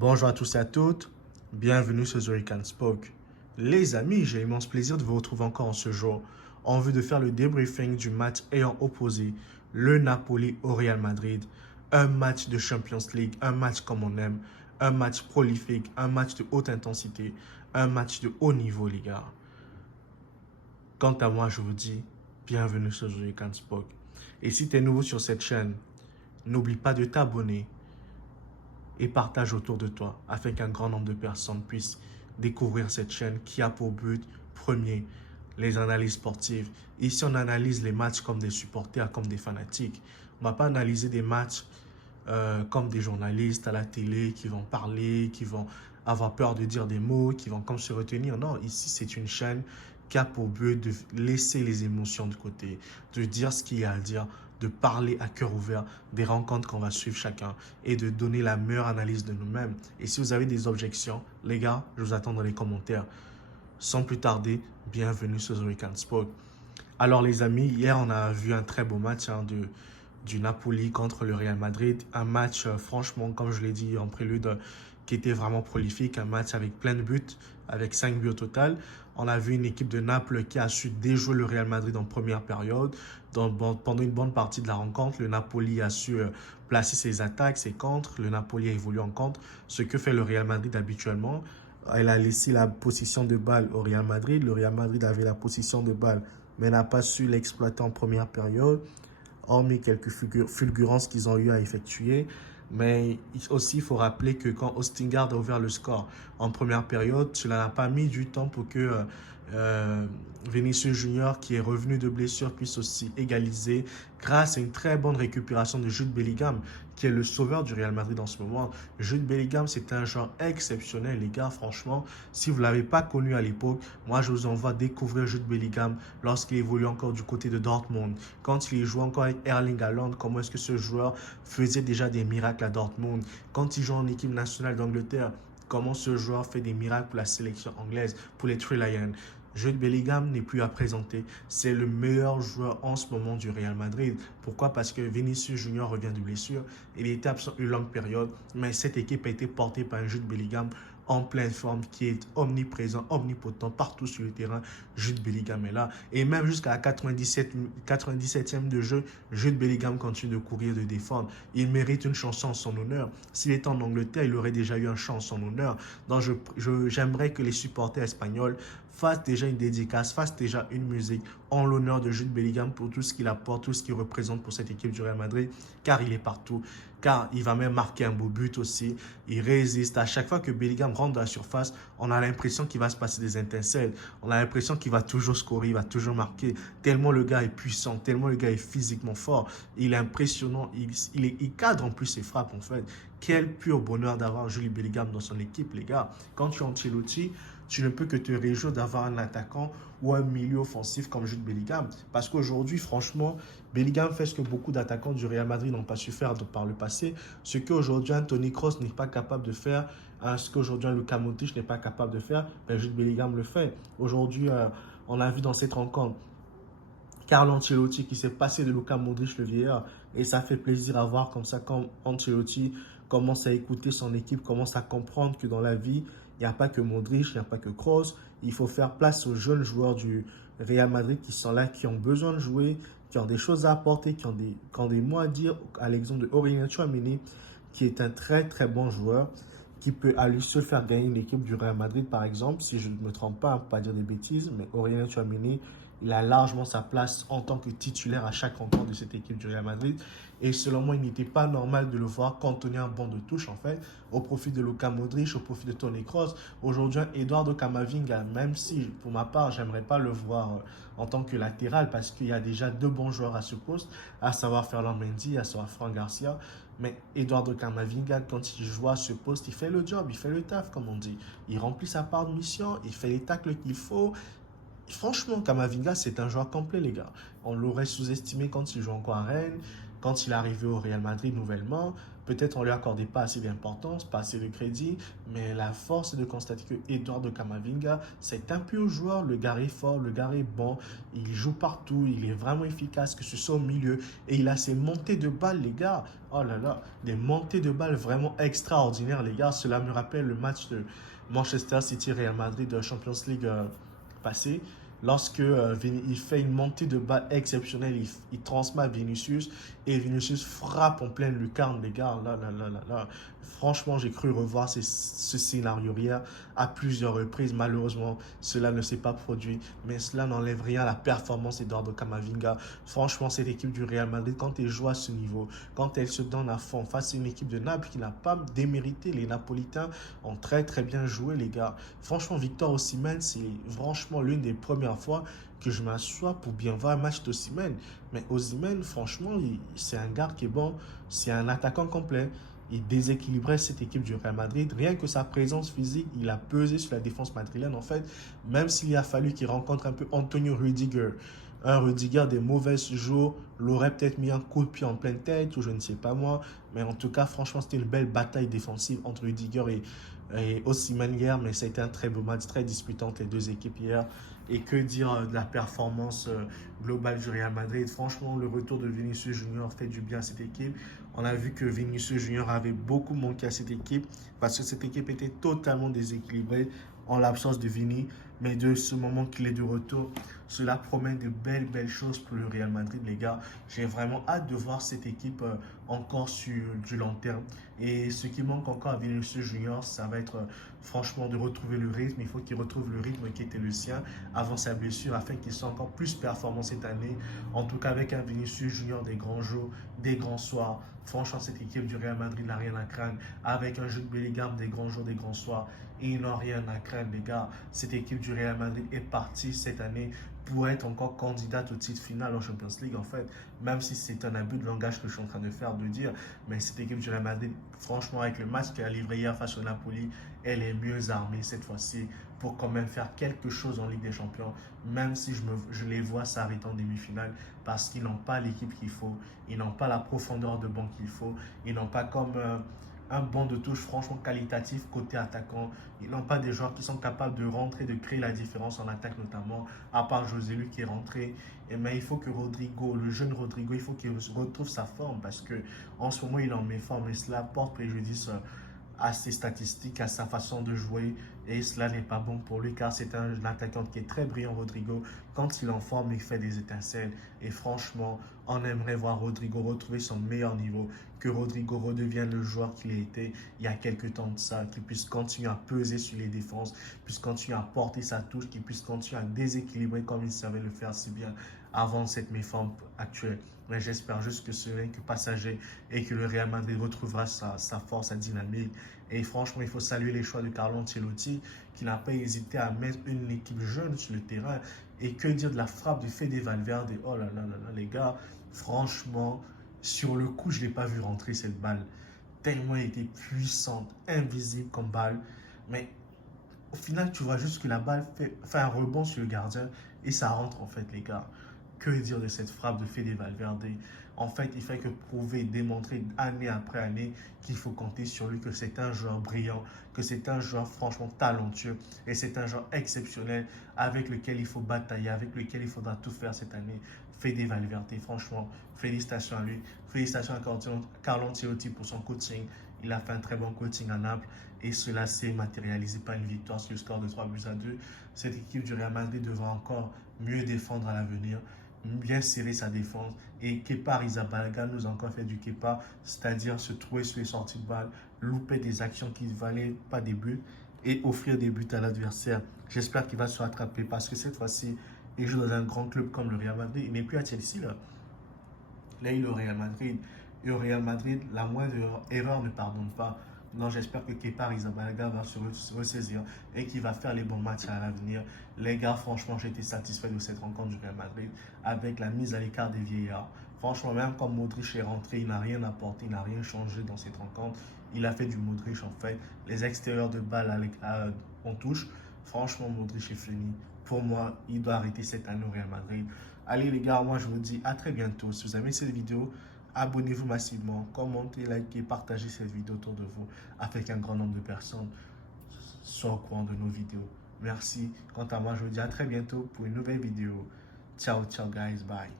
Bonjour à tous et à toutes, bienvenue sur The Weekend Spoke. Les amis, j'ai l'immense plaisir de vous retrouver encore en ce jour en vue de faire le débriefing du match ayant opposé le Napoli au Real Madrid. Un match de Champions League, un match comme on aime, un match prolifique, un match de haute intensité, un match de haut niveau les gars. Quant à moi, je vous dis bienvenue sur The Weekend Spoke. Et si tu es nouveau sur cette chaîne, n'oublie pas de t'abonner et partage autour de toi afin qu'un grand nombre de personnes puissent découvrir cette chaîne qui a pour but premier les analyses sportives. Ici, on analyse les matchs comme des supporters, comme des fanatiques. On ne va pas analyser des matchs comme des journalistes à la télé qui vont parler, qui vont avoir peur de dire des mots, qui vont comme se retenir. Non, ici, c'est une chaîne qui a pour but de laisser les émotions de côté, de dire ce qu'il y a à dire, de parler à cœur ouvert des rencontres qu'on va suivre chacun et de donner la meilleure analyse de nous-mêmes. Et si vous avez des objections, les gars, je vous attends dans les commentaires. Sans plus tarder, bienvenue sur The Weekend Sport. Alors les amis, hier on a vu un très beau match du Napoli contre le Real Madrid. Un match, franchement, comme je l'ai dit en prélude, qui était vraiment prolifique. Un match avec plein de buts, avec 5 buts au total. On a vu une équipe de Naples qui a su déjouer le Real Madrid en première période. Pendant une bonne partie de la rencontre, le Napoli a su placer ses attaques, ses contres. Le Napoli a évolué en contre. Ce que fait le Real Madrid habituellement. Elle a laissé la possession de balle au Real Madrid. Le Real Madrid avait la possession de balle, mais n'a pas su l'exploiter en première période, hormis quelques fulgurances qu'ils ont eu à effectuer. Mais aussi, il faut rappeler que quand Ostingard a ouvert le score en première période, cela n'a pas mis du temps pour que Vinicius Junior, qui est revenu de blessure, puisse aussi égaliser grâce à une très bonne récupération de Jude Bellingham, qui est le sauveur du Real Madrid en ce moment. Jude Bellingham, c'est un joueur exceptionnel, les gars. Franchement, si vous ne l'avez pas connu à l'époque, moi, je vous envoie découvrir Jude Bellingham lorsqu'il évolue encore du côté de Dortmund. Quand il joue encore avec Erling Haaland, comment est-ce que ce joueur faisait déjà des miracles à Dortmund. Quand il joue en équipe nationale d'Angleterre, comment ce joueur fait des miracles pour la sélection anglaise, pour les Three Lions. Jude Bellingham n'est plus à présenter. C'est le meilleur joueur en ce moment du Real Madrid. Pourquoi? Parce que Vinicius Junior revient de blessure. Il était absent une longue période, mais cette équipe a été portée par un Jude Bellingham en pleine forme, qui est omniprésent, omnipotent partout sur le terrain. Jude Bellingham est là. Et même jusqu'à la 97e de jeu, Jude Bellingham continue de courir, de défendre. Il mérite une chanson en son honneur. S'il était en Angleterre, il aurait déjà eu un chant en son honneur. Donc j'aimerais que les supporters espagnols fassent déjà une dédicace, fassent déjà une musique en l'honneur de Jude Bellingham pour tout ce qu'il apporte, tout ce qu'il représente pour cette équipe du Real Madrid, car il est partout, car il va même marquer un beau but aussi. Il résiste. À chaque fois que Bellingham rentre dans la surface, on a l'impression qu'il va se passer des étincelles. On a l'impression qu'il va toujours scorer, il va toujours marquer. Tellement le gars est puissant, tellement le gars est physiquement fort. Il est impressionnant. Il cadre en plus ses frappes en fait. Quel pur bonheur d'avoir Jude Bellingham dans son équipe, les gars. Quand tu es Ancelotti, tu ne peux que te réjouir d'avoir un attaquant ou un milieu offensif comme Jude Bellingham. Parce qu'aujourd'hui, franchement, Bellingham fait ce que beaucoup d'attaquants du Real Madrid n'ont pas su faire par le passé. Ce qu'aujourd'hui Anthony Kroos n'est pas capable de faire, ce qu'aujourd'hui Luka Modric n'est pas capable de faire, ben Jude Bellingham le fait. Aujourd'hui, on a vu dans cette rencontre Carlo Ancelotti qui s'est passé de Luka Modric le vieillard. Et ça fait plaisir à voir comme ça quand Ancelotti commence à écouter son équipe, commence à comprendre que dans la vie, il n'y a pas que Modric, il n'y a pas que Kroos. Il faut faire place aux jeunes joueurs du Real Madrid qui sont là, qui ont besoin de jouer, qui ont des choses à apporter, qui ont des mots à dire. À l'exemple de Aurélien Tchouaméni, qui est un très très bon joueur, qui peut à lui seul faire gagner une équipe du Real Madrid par exemple, si je ne me trompe pas, pour ne pas dire des bêtises, mais Aurélien Tchouaméni, il a largement sa place en tant que titulaire à chaque rencontre de cette équipe du Real Madrid. Et selon moi, il n'était pas normal de le voir cantonner un banc de touche, en fait, au profit de Luka Modric, au profit de Toni Kroos. Aujourd'hui, Eduardo Camavinga, même si, pour ma part, j'aimerais pas le voir en tant que latéral, parce qu'il y a déjà deux bons joueurs à ce poste, à savoir Ferland Mendy, à savoir Fran Garcia. Mais Eduardo Camavinga, quand il joue à ce poste, il fait le job, il fait le taf, comme on dit. Il remplit sa part de mission, il fait les tacles qu'il faut. Franchement, Camavinga, c'est un joueur complet, les gars. On l'aurait sous-estimé quand il joue encore à Rennes. quand il est arrivé au Real Madrid nouvellement, peut-être on ne lui accordait pas assez d'importance, pas assez de crédit, mais la force est de constater que Eduardo Camavinga, c'est un pur joueur. Le gars est fort, le gars est bon, il joue partout, il est vraiment efficace, que ce soit au milieu. Et il a ses montées de balles, les gars. Oh là là, des montées de balles vraiment extraordinaires, les gars. Cela me rappelle le match de Manchester City-Real Madrid de Champions League passé. Lorsque il fait une montée de balle exceptionnelle, il transmet à Vinicius et Vinicius frappe en pleine lucarne, les gars. Là, là, là, là, là. Franchement, j'ai cru revoir ce scénario hier à plusieurs reprises. Malheureusement, cela ne s'est pas produit, mais cela n'enlève rien à la performance d'Eduardo Camavinga. Franchement, cette équipe du Real Madrid, quand elle joue à ce niveau, quand elle se donne à fond face à une équipe de Naples qui n'a pas démérité, les Napolitains ont très très bien joué, les gars. Franchement, Victor Osimhen, c'est franchement l'une des premières fois que je m'assois pour bien voir un match d'Osimhen. Mais Osimhen, franchement, c'est un gars qui est bon, c'est un attaquant complet. Il déséquilibrait cette équipe du Real Madrid. Rien que sa présence physique, il a pesé sur la défense madrilène. En fait, même s'il a fallu qu'il rencontre un peu Antonio Rudiger, un Rudiger des mauvais jours l'aurait peut-être mis un coup de pied en pleine tête ou je ne sais pas moi. Mais en tout cas, franchement, c'était une belle bataille défensive entre Rudiger et Osimhen hier. Mais ça a été un très beau match, très disputant entre les deux équipes hier. Et que dire de la performance globale du Real Madrid. Franchement, le retour de Vinicius Junior fait du bien à cette équipe. On a vu que Vinicius Junior avait beaucoup manqué à cette équipe parce que cette équipe était totalement déséquilibrée en l'absence de Vini. Mais de ce moment qu'il est de retour, cela promet de belles, belles choses pour le Real Madrid, les gars. J'ai vraiment hâte de voir cette équipe encore sur du long terme. Et ce qui manque encore à Vinicius Junior, ça va être franchement de retrouver le rythme. Il faut qu'il retrouve le rythme qui était le sien avant sa blessure afin qu'il soit encore plus performant cette année. En tout cas, avec un Vinicius Junior des grands jours, des grands soirs. Franchement, cette équipe du Real Madrid n'a rien à craindre. Avec un jeu de Bellingham des grands jours, des grands soirs, ils n'ont rien à craindre, les gars. Cette équipe du Real Madrid est partie cette année pour être encore candidate au titre final en Champions League, en fait. Même si c'est un abus de langage que je suis en train de faire, de dire. Mais cette équipe du Real Madrid, franchement, avec le match qu'elle a livré hier face au Napoli, elle est mieux armée cette fois-ci pour quand même faire quelque chose en Ligue des Champions, même si je les vois s'arrêter en demi-finale, parce qu'ils n'ont pas l'équipe qu'il faut, ils n'ont pas la profondeur de banc qu'il faut, ils n'ont pas comme un banc de touche franchement qualitatif côté attaquant. Ils n'ont pas des joueurs qui sont capables de rentrer, de créer la différence en attaque notamment, à part José Lu qui est rentré. Mais il faut que Rodrigo, le jeune Rodrigo, il faut qu'il retrouve sa forme parce que en ce moment il est en méforme et cela porte préjudice à ses statistiques, à sa façon de jouer et cela n'est pas bon pour lui car c'est un attaquant qui est très brillant, Rodrigo. Quand il est en forme, il fait des étincelles et franchement, on aimerait voir Rodrigo retrouver son meilleur niveau, que Rodrigo redevienne le joueur qu'il a été il y a quelques temps de ça, qu'il puisse continuer à peser sur les défenses, puisse continuer à porter sa touche, qu'il puisse continuer à déséquilibrer comme il savait le faire si bien avant cette méforme actuelle. Mais j'espère juste que ce n'est que passager et que le Real Madrid retrouvera sa force, sa dynamique. Et franchement, il faut saluer les choix de Carlo Ancelotti qui n'a pas hésité à mettre une équipe jeune sur le terrain. Et que dire de la frappe de Fede Valverde? Oh là là là là, les gars, franchement, sur le coup, je ne l'ai pas vu rentrer cette balle. Tellement elle était puissante, invisible comme balle. Mais au final, tu vois juste que la balle fait un rebond sur le gardien et ça rentre en fait, les gars. Que dire de cette frappe de Fede Valverde? En fait, il fait que prouver, démontrer année après année qu'il faut compter sur lui, que c'est un joueur brillant, que c'est un joueur franchement talentueux et c'est un joueur exceptionnel avec lequel il faut batailler, avec lequel il faudra tout faire cette année. Fede Valverde, franchement, félicitations à lui. Félicitations à Carlo Ancelotti pour son coaching. Il a fait un très bon coaching à Naples et cela s'est matérialisé par une victoire sur le score de 3-2. Cette équipe du Real Madrid devra encore mieux défendre à l'avenir, bien serrer sa défense. Et Kepa Arrizabalaga nous a encore fait du Kepa, c'est-à-dire se trouver sur les sorties de balle, louper des actions qui ne valaient pas des buts et offrir des buts à l'adversaire. J'espère qu'il va se rattraper parce que cette fois-ci, il joue dans un grand club comme le Real Madrid. Il n'est plus à Chelsea là. Là, il est au Real Madrid. Et au Real Madrid, la moindre erreur ne pardonne pas. Non, j'espère que Kepa Arrizabalaga va se ressaisir et qu'il va faire les bons matchs à l'avenir. Les gars, franchement, j'ai été satisfait de cette rencontre du Real Madrid avec la mise à l'écart des vieillards. Franchement, même quand Modric est rentré, il n'a rien apporté, il n'a rien changé dans cette rencontre. Il a fait du Modric en fait. Les extérieurs de balle en touche, franchement, Modric est fini. Pour moi, il doit arrêter cette année au Real Madrid. Allez les gars, moi je vous dis à très bientôt. Si vous avez aimé cette vidéo, Abonnez-vous massivement, commentez, likez, partagez cette vidéo autour de vous afin qu'un grand nombre de personnes soient au courant de nos vidéos. Merci. Quant à moi, je vous dis à très bientôt pour une nouvelle vidéo. Ciao, ciao guys, bye.